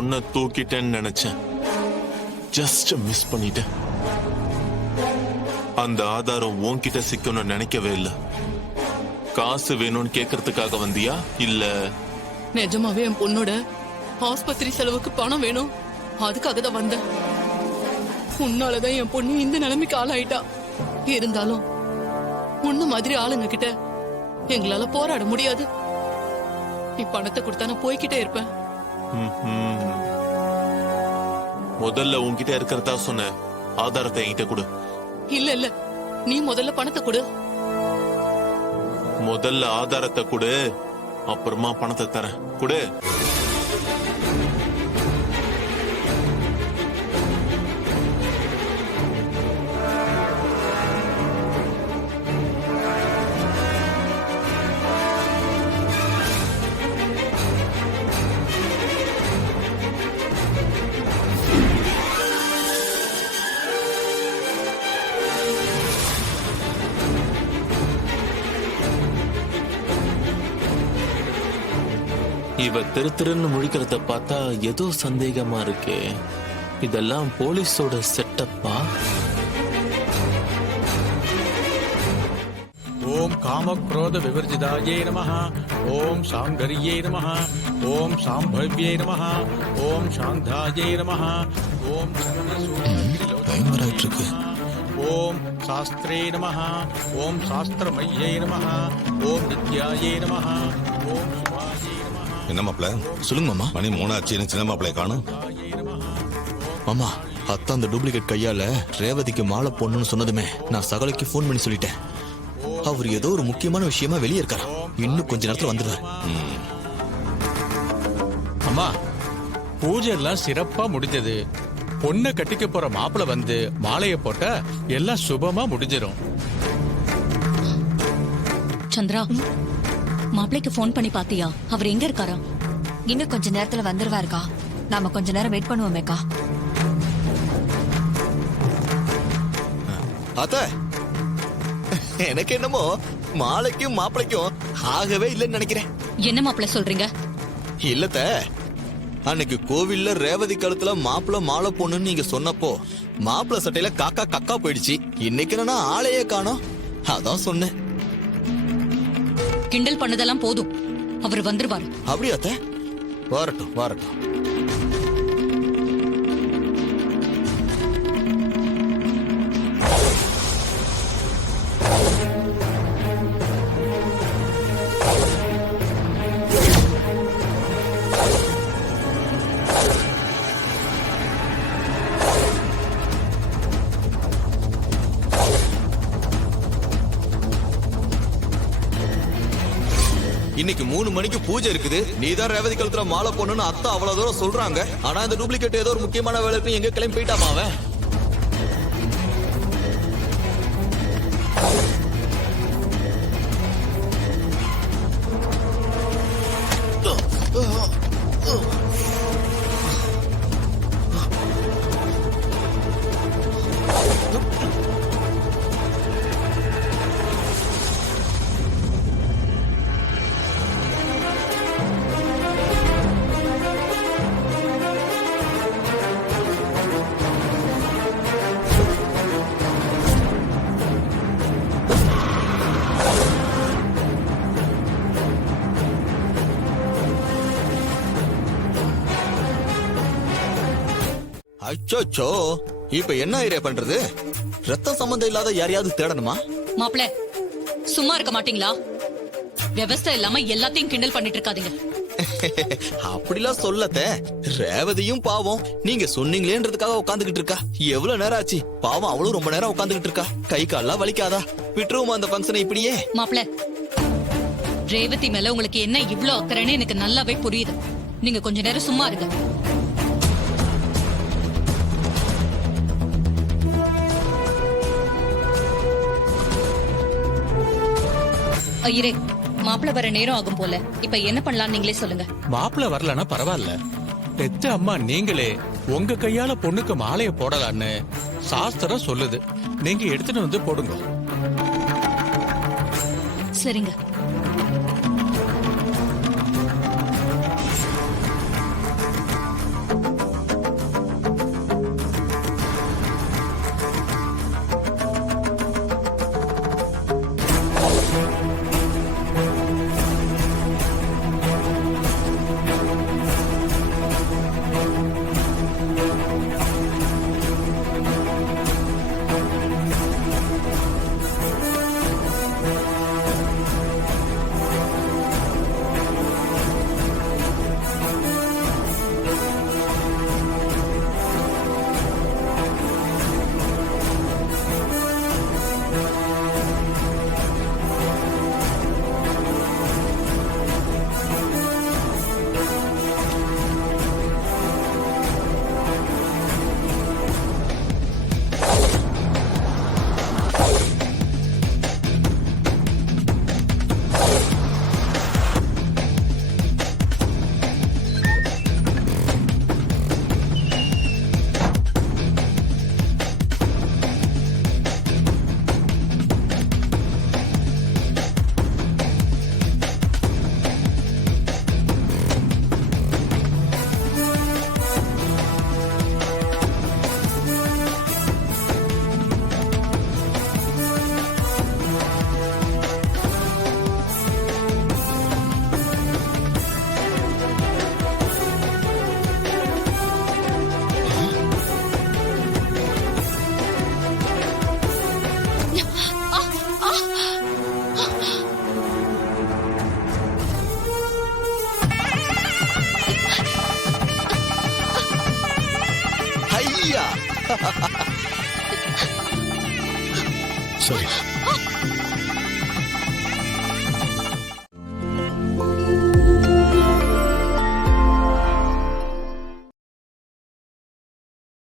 பொண்ணை தூக்கிட்டேன்னு நினைச்சேன். Just miss பண்ணிட்டேன். அந்த ஆதாரம் உன்கிட்ட சிக்கணும்னு நினைக்கவே இல்லை. காசு வேணும்னு கேக்குறதுக்காக வந்தியா இல்ல? நிஜமாவே என் பொண்ணோட ஆஸ்பத்திரி செலவுக்கு பணம் வேணும், அதுக்காக தான் வந்தேன். உன்னாலதான் என் பொண்ணு இந்த நிலைமைக்கு ஆளாயிட்டா. இருந்தாலும் உன்ன மாதிரி ஆளுங்க கிட்ட எங்களால போராட முடியாது. நீ பணத்தை கொடுத்தா நான் போய்கிட்டே இருப்பேன். முதல்ல உன்கிட்ட இருக்கிறதா சொன்ன ஆதாரத்தை என்கிட்ட கொடு. இல்ல இல்ல, நீ முதல்ல பணத்தை கொடு. முதல்ல ஆதாரத்தை கொடு, அப்புறமா பணத்தை தரேன். கொடு. இவ திருன்னு முழிக்கிறத பார்த்தா ஏதோ சந்தேகமா இருக்கே. இதெல்லாம் போலீஸோட செட்டப்பா? ஓம் காமக்ரோத விவர்ஜிதாயே நமஹ. ஓம் சாங்கரியே நமஹ. ஓம் சாம்பவ்யே நமஹ. ஓம் சாந்தாயே நமஹ. ஓம் இருக்கு. ஓம் சாஸ்திரே நமஹ. ஓம் சாஸ்திரமய்யே நமஹ. ஓம் நித்யாயே நமஹ. ஓம் சுபாயே நமஹ. என்ன மாப்ள? சொல்லுங்க மாமா. மணி 3 ஆச்சு, சின்ன மாப்பிளைய காணோம். மாமா, அத்தான் அந்த டூப்ளிகேட் கையால ரேவதிக்கு மாலை போடணும்னு சொன்னதுமே நான் சகலைக்கு போன் பண்ணி சொல்லிட்டேன். அவர் ஏதோ ஒரு முக்கியமான விஷயமா வெளியே இருக்காரு. இன்னும் கொஞ்ச நேரத்துல வந்துடுவார். அம்மா, பூஜை எல்லாம் சிறப்பா முடிஞ்சது. பொண்ணை கட்டிக்க போற மாப்பிள வந்து மாலைய போட்டா எல்லாம் சுபமா முடிஞ்சிடும். சந்திரா, மாப்பிளைக்கு போன் பண்ணி பாத்தியா? அவர் எங்க இருக்காரா? இன்னும் கொஞ்ச நேரத்துல வந்துருவாருக்கா. நாம கொஞ்ச நேரம் வெயிட் பண்ணுவோமேக்கா. அத்த, எனக்கு என்னமோ மாலைக்கும் மாப்பிளைக்கும் ஆகவே இல்லைன்னு நினைக்கிறேன். என்ன மாப்பிள சொல்றீங்க? இல்லத்த, அன்னைக்கு கோவில்ல ரேவதி கழுத்துல மாப்பிள்ள மாலை பொண்ணுன்னு நீங்க சொன்னப்போ மாப்பிள்ள சட்டையில காக்கா கக்கா போயிடுச்சு. இன்னைக்கு என்னன்னா ஆளையே காணோம். அதான் சொன்னேன். கிண்டல் பண்ணதெல்லாம் போதும், அவர் வந்துருவாரு. அப்படியா அத்த? வரட்டும் வரட்டும். இன்னைக்கு 3 மணிக்கு பூஜை இருக்குது. நீதான் ரேவதி கழுத்துல மாலை போடணும்னு அத்தா அவ்வளவு தூரம் சொல்றாங்க. ஆனா இந்த டூப்ளிகேட் ஏதோ ஒரு முக்கியமான வேலை இருக்கு. எங்க கிளம்பி போயிட்டாமா அவன்? அச்சோ, இப்ப என்ன ஐடியா பண்றது? ரத்த சம்பந்தம் இல்லாத யாரையாவது தேடணுமா? மாப்பிள, சும்மா இருக்க மாட்டீங்களா? விவசாயம் இல்லாம எல்லாத்தையும் கிண்டல் பண்ணிட்டு இருக்காதீங்க. அப்படிலாம் சொல்லத்த. ரேவதியும் பாவம், நீங்க சொன்னீங்களேன்றதுக்காக உட்காந்துக்கிட்டு இருக்கா. எவ்வளவு நேரம் ஆச்சு பாவம், அவளும் ரொம்ப நேரம் உட்காந்துக்கிட்டு இருக்கா. கை கால்லாம் வலிக்காதா? விட்டுருவோமா அந்த ஃபங்க்ஷனை இப்படியே? மாப்பிள, ரேவதி மேல உங்களுக்கு என்ன இவ்ளோ அக்கறைன்னு எனக்கு நல்லாவே புரியுது. நீங்க கொஞ்ச நேரம் சும்மா இருங்க. ஐயரே, மாப்பிள வர நேரம் ஆகும் போல. இப்ப என்ன பண்ணலாம் நீங்களே சொல்லுங்க. மாப்பிள வரலன்னா பரவாயில்ல. பெத்த அம்மா நீங்களே உங்க கையால பொண்ணுக்கு மாலைய போடலான்னு சாஸ்திரம் சொல்லுது. நீங்க எடுத்துட்டு வந்து போடுங்க. சரிங்க. சரி